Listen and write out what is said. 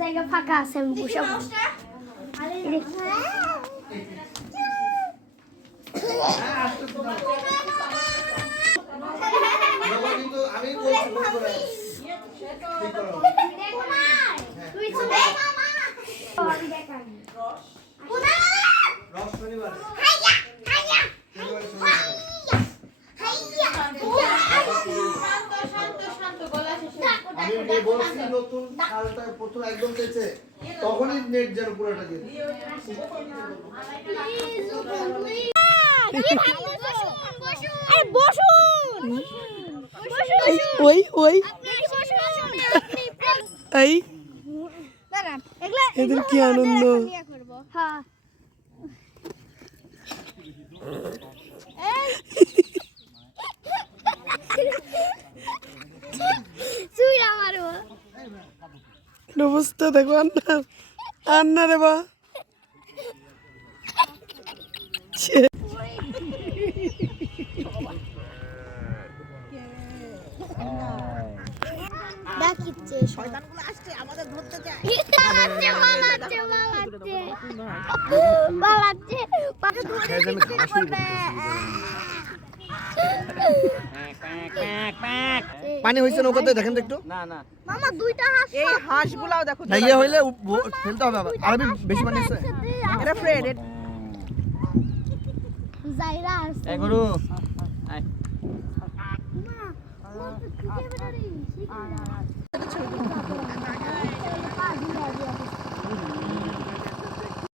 জায়গা ফাঁকা আছে আমি বসে রস। শনিবার। বলছি নতুন সালটা প্রথম একদম চেয়েছে তখনই নেট যেন পুরোটা ওই ওই। এই এদের কি আনন্দ? হ্যাঁ। অবস্থা দেখো আন্না। আন্না রে বা ডাকিচ্ছে শয়তানগুলো আসছে আমাদের ধরতে যায় পালাচ্ছে পালাচ্ছে পালাচ্ছে। পালাচ্ছে খেয়ে যেন ঘাস হয়ে পড়ছে। পানি হয়েছে নৌকাতে দেখেন তো একটু। মামা দুইটা হাঁস এই হাঁসগুলাও দেখো না ইয়ে হইলে ফেলতে হবে আবার। আরবি বেশি পানি আছে। এটা ফ্রেড জাইরা আসছে এ গুরু। মা, আমার তো খিদে রে, শিখি না।